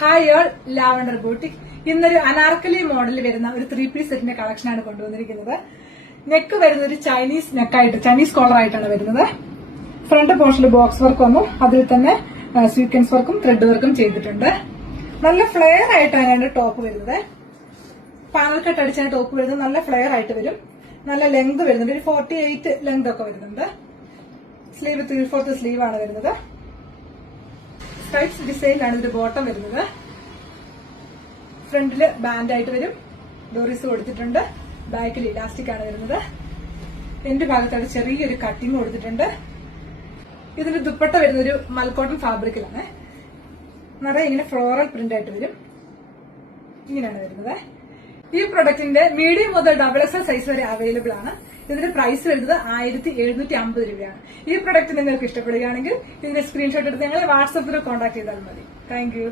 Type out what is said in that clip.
Hi all, lavender boutique. ഇന്നൊരു അനാർക്കലി മോഡലിൽ വരുന്ന ഒരു 3 പീസ് സെറ്റിന്റെ കളക്ഷനാണ് കൊണ്ടുവന്നിരിക്കുന്നത്. നെക്ക് വരുന്നത് ഒരു ചൈനീസ് നെക്കായിട്ട്, ചൈനീസ് കോളർ ആയിട്ടാണ് വരുന്നത്. ഫ്രണ്ട് പോർഷനിൽ ബോക്സ് വർക്ക് വന്നു, അതിൽ തന്നെ സ്വീക്വൻസ് വർക്കും ത്രെഡ് വർക്കും ചെയ്തിട്ടുണ്ട്. നല്ല ഫ്ലെയർ ആയിട്ടാണ് ടോപ്പ് വരുന്നത്. പാനൽ കട്ട് അടിച്ചാണ് ടോപ്പ് വരുന്നത്. നല്ല ഫ്ലെയർ ആയിട്ട് വരും. നല്ല ലെങ്ത് വരുന്നുണ്ട്, ഒരു 48 ലെങ്ത് ഒക്കെ വരുന്നുണ്ട്. സ്ലീവ് 3/4 സ്ലീവ് ആണ് വരുന്നത്. സ്ട്രൈപ്സ് ഡിസൈനിലാണ് ഇതിന്റെ ബോട്ടം വരുന്നത്. ഫ്രണ്ടില് ബാൻഡ് ആയിട്ട് വരും, ഡോറീസ് കൊടുത്തിട്ടുണ്ട്. ബാക്കിൽ ഇലാസ്റ്റിക് ആണ് വരുന്നത്. എന്റെ ഭാഗത്താണ് ചെറിയൊരു കട്ടിങ് കൊടുത്തിട്ടുണ്ട്. ഇതിന്റെ ദുപ്പട്ട വരുന്ന ഒരു മൽക്കോട്ടൺ ഫാബ്രിക്കിലാണ്. നിറയെ ഇങ്ങനെ ഫ്ലോറൽ പ്രിന്റ് ആയിട്ട് വരും. ഇങ്ങനെയാണ് വരുന്നത്. ഈ പ്രൊഡക്റ്റിന്റെ മീഡിയം മുതൽ XXL സൈസ് വരെ അവൈലബിൾ ആണ്. ഇതിന്റെ പ്രൈസ് വരുന്നത് 1750 രൂപയാണ്. ഈ പ്രൊഡക്റ്റ് നിങ്ങൾക്ക് ഇഷ്ടപ്പെടുകയാണെങ്കിൽ ഇതിന്റെ സ്ക്രീൻഷോട്ട് എടുത്ത് ഞങ്ങളെ വാട്സാപ്പിൽ കോൺടാക്ട് ചെയ്താൽ മതി. Thank you.